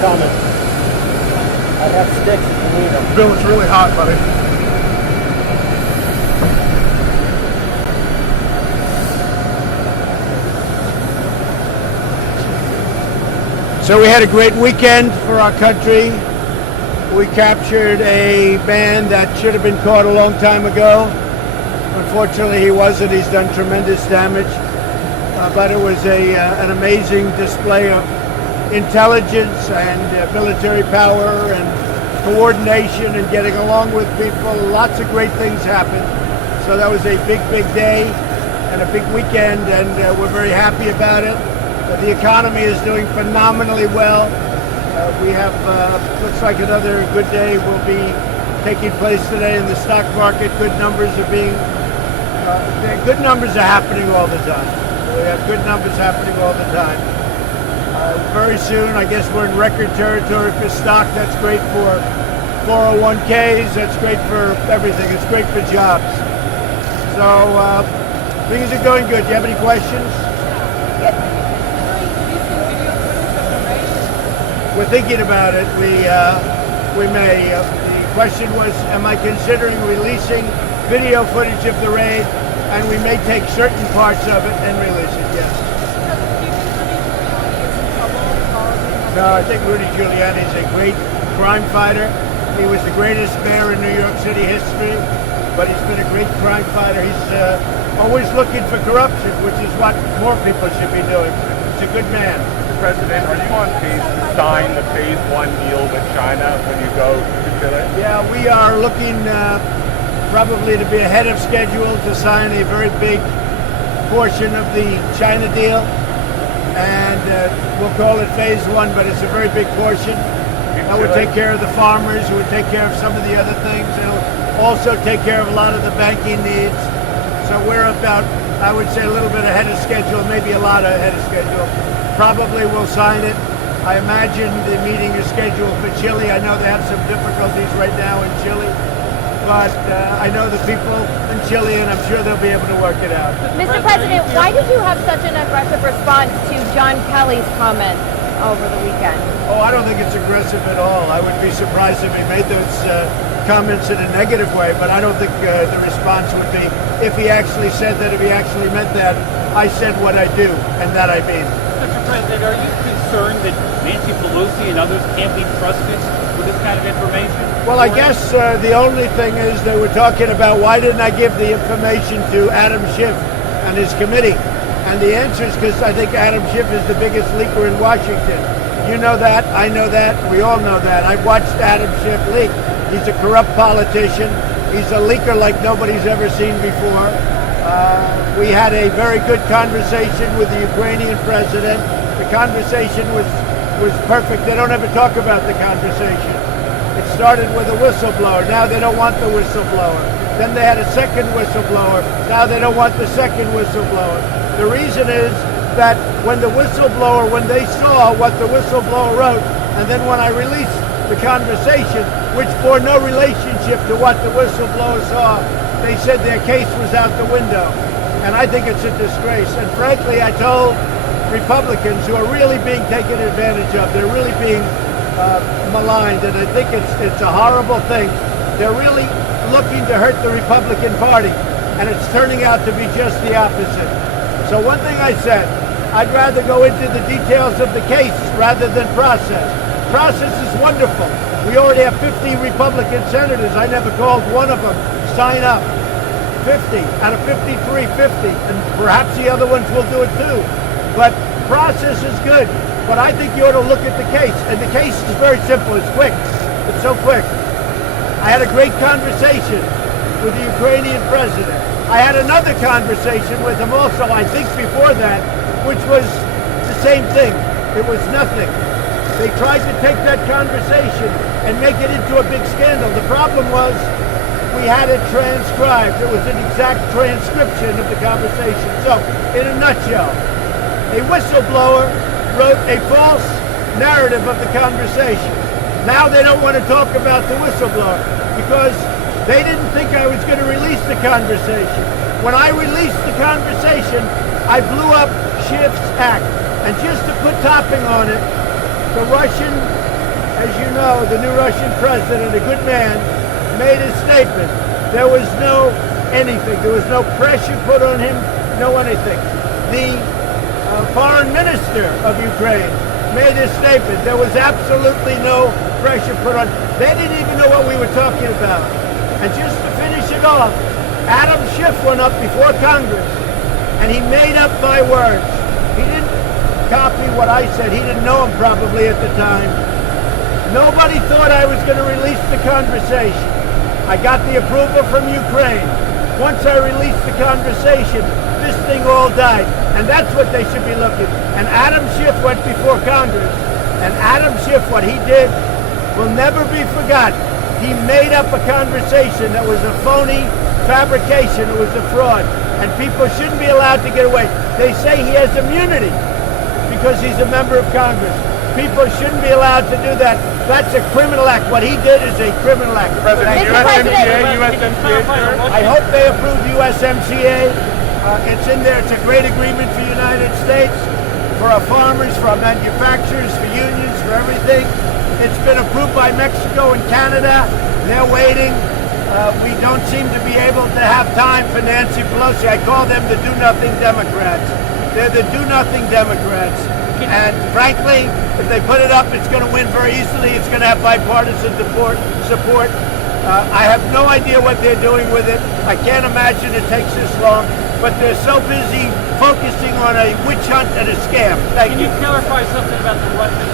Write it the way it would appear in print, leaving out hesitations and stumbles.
coming. I have sticks if you need them. Bill, it's really hot, buddy. So we had a great weekend for our country. We captured a man that should have been caught a long time ago. Unfortunately, he wasn't. He's done tremendous damage. But it was an amazing display of intelligence and military power and coordination and getting along with people. Lots of great things happened. So that was a big, big day and a big weekend, and we're very happy about it. The economy is doing phenomenally well. We have, looks like another good day will be taking place today in the stock market. Good numbers are happening all the time. We have good numbers happening all the time. Very soon, I guess we're in record territory for stock. That's great for 401ks. That's great for everything. It's great for jobs. So things are going good. Do you have any questions? We're thinking about it. We may. The question was, am I considering releasing video footage of the raid? And we may take certain parts of it and release it, yes. No, I think Rudy Giuliani is a great crime fighter. He was the greatest mayor in New York City history, but he's been a great crime fighter. He's always looking for corruption, which is what more people should be doing. He's a good man. Mr. President, are you on pace to sign the Phase 1 deal with China when you go to Chile? Yeah, we are looking probably to be ahead of schedule to sign a very big portion of the China deal. And we'll call it Phase 1, but it's a very big portion. That would take care of the farmers, it would take care of some of the other things. It'll also take care of a lot of the banking needs. So we're about, I would say, a little bit ahead of schedule, maybe a lot ahead of schedule. Probably we'll sign it. I imagine the meeting is scheduled for Chile. I know they have some difficulties right now in Chile, but I know the people in Chile, and I'm sure they'll be able to work it out. Mr. President, why did you have such an aggressive response to John Kelly's comments over the weekend? Oh, I don't think it's aggressive at all. I would be surprised if he made those comments in a negative way, but I don't think the response would be if he actually said that, if he actually meant that. I said what I do, and that I mean. Mr. President, are you concerned that Nancy Pelosi and others can't be trusted with this kind of information? Well, I guess the only thing is they were talking about why didn't I give the information to Adam Schiff and his committee? And the answer is because I think Adam Schiff is the biggest leaker in Washington. You know that, I know that, we all know that. I've watched Adam Schiff leak. He's a corrupt politician. He's a leaker like nobody's ever seen before. We had a very good conversation with the Ukrainian president. The conversation was perfect. They don't ever talk about the conversation. It started with a whistleblower. Now they don't want the whistleblower. Then they had a second whistleblower. Now they don't want the second whistleblower. The reason is that when they saw what the whistleblower wrote, and then when I released the conversation, which bore no relationship to what the whistleblower saw, they said their case was out the window. And I think it's a disgrace. And frankly, I told Republicans who are really being taken advantage of, they're really being maligned, and I think it's a horrible thing. They're really looking to hurt the Republican Party, and it's turning out to be just the opposite. So one thing I said, I'd rather go into the details of the case rather than process. Process is wonderful. We already have 50 Republican senators. I never called one of them sign up. 50 out of 53, 50, and perhaps the other ones will do it too. But process is good. But I think you ought to look at the case, and the case is very simple. It's quick. It's so quick. I had a great conversation with the Ukrainian president. I had another conversation with him also, I think before that, which was the same thing. It was nothing. They tried to take that conversation and make it into a big scandal. The problem was we had it transcribed. It was an exact transcription of the conversation. So, in a nutshell, a whistleblower wrote a false narrative of the conversation. Now they don't want to talk about the whistleblower because they didn't think I was going to release the conversation. When I released the conversation, I blew up Schiff's act. And just to put topping on it, the Russian as you know, the new Russian president, a good man, made a statement. There was no anything. There was no pressure put on him, no anything. The foreign minister of Ukraine made a statement. There was absolutely no pressure put on. They didn't even know what we were talking about. And just to finish it off, Adam Schiff went up before Congress and he made up my words. He didn't copy what I said. He didn't know him probably at the time. Nobody thought I was going to release the conversation. I got the approval from Ukraine. Once I released the conversation, this thing all died. And that's what they should be looking. And Adam Schiff went before Congress. And Adam Schiff, what he did will never be forgotten. He made up a conversation that was a phony fabrication. It was a fraud. And people shouldn't be allowed to get away. They say he has immunity because he's a member of Congress. People shouldn't be allowed to do that. That's a criminal act. What he did is a criminal act. President, Mr. President. USMCA. I hope they approve USMCA. It's in there. It's a great agreement for the United States, for our farmers, for our manufacturers, for unions, for everything. It's been approved by Mexico and Canada. They're waiting. We don't seem to be able to have time for Nancy Pelosi. I call them the do-nothing Democrats. They're the do-nothing Democrats. And frankly, if they put it up, it's going to win very easily. It's going to have bipartisan support. I have no idea what they're doing with it. I can't imagine it takes this long. But they're so busy focusing on a witch hunt and a scam. Thank you. Can you clarify something about the Russian